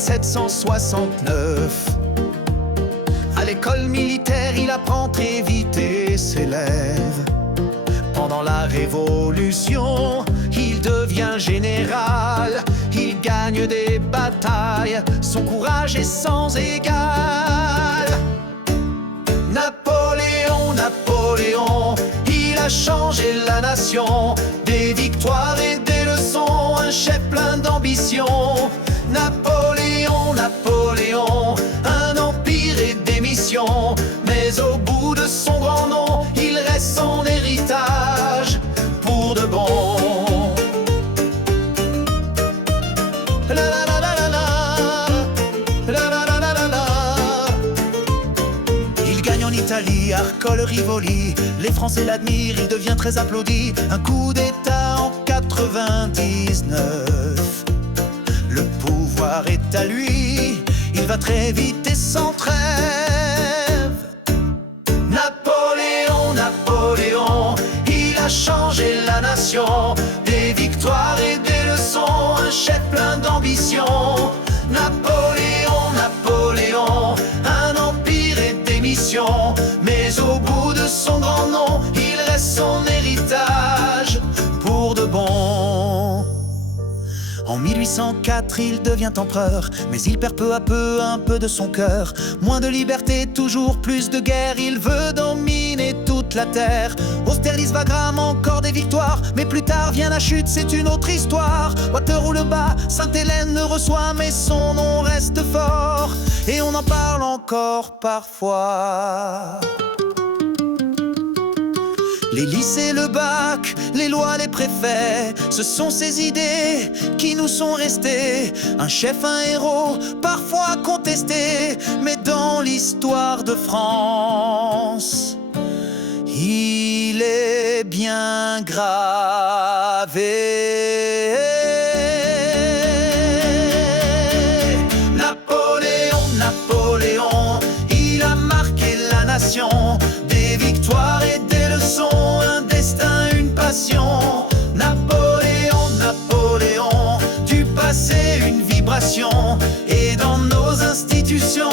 1769. À l'école militaire, il apprend très vite et s'élève. Pendant la Révolution, il devient général. Il gagne des batailles, son courage est sans égal. Napoléon, Napoléon, il a changé la nation. Des victoires et des leçons, un chef plein d'ambition. Napoléon, Napoléon, un empire et des missions. Mais au bout de son grand nom, il reste son héritage pour de bon. La la la la la la, la la la la la la. Il gagne en Italie, Arcole, Rivoli. Les Français l'admirent, il devient très applaudi. Un coup d'état en 99. Le pouvoir est à lui, il va très vite et sans trêve. Napoléon, Napoléon, il a changé la nation. Des victoires et des leçons, un chef plein d'ambition. Napoléon, Napoléon, un empire et des missions. Mais au bout de son grand nom, il reste son héritage pour de bon. En 1804, il devient empereur, mais il perd peu à peu un peu de son cœur. Moins de liberté, toujours plus de guerre, il veut dominer toute la terre. Austerlitz, Wagram, encore des victoires, mais plus tard vient la chute, c'est une autre histoire. Waterloo le bat, Sainte-Hélène le reçoit, mais son nom reste fort, et on en parle encore parfois. Les lycées, le bac, les lois, les préfets, ce sont ces idées qui nous sont restées. Un chef, un héros, parfois contesté, mais dans l'histoire de France, il est bien gravé. Napoléon, Napoléon, il a marqué la nation. Des victoires et des leçons, un destin, une passion. Napoléon, Napoléon, du passé une vibration. Et dans nos institutions